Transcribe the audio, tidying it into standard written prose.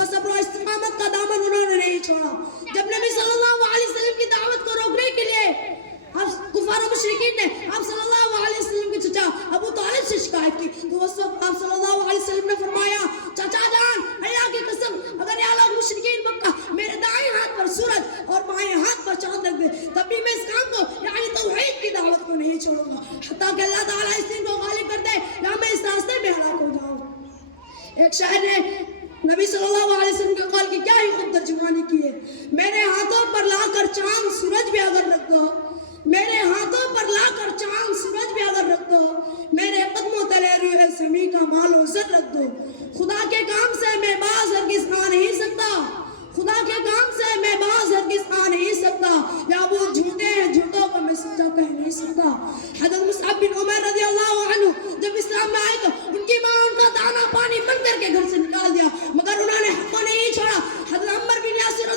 و صبر و استقامت کا دامن انہوں نے نہیں چھوڑا. جب نبی صلی اللہ علیہ وسلم کی دعوت کو روکنے کے لیے کفار و مشرکین نے آپ صلی اللہ علیہ وسلم کے چچا ابو طالب سے شکایت کی تو اس وقت آپ صلی اللہ علیہ وسلم نے فرمایا چچا جان اللہ کی قسم اگر یہ لوگ مشرکین مکہ میرے دائیں ہاتھ پر سورج اور بائیں ہاتھ پر چاند رکھ دے تب بھی میں اس کام کو یعنی توحید کی دعوت کو نہیں چھوڑوں گا حتیٰ کہ اللہ تعالیٰ اس دن کو غالب کر دے یا میں اس راستے میں ہلاک ہو جاؤں. ایک شاعر نے نبی صلی اللہ علیہ وسلم کے قول کی کیا ہی خوب ترجمانی کی ہے. میرے ہاتھوں پر لا کر چاند سورج بھی اگر رکھ دو میرے ہاتھوں پر لا کر چاند سورج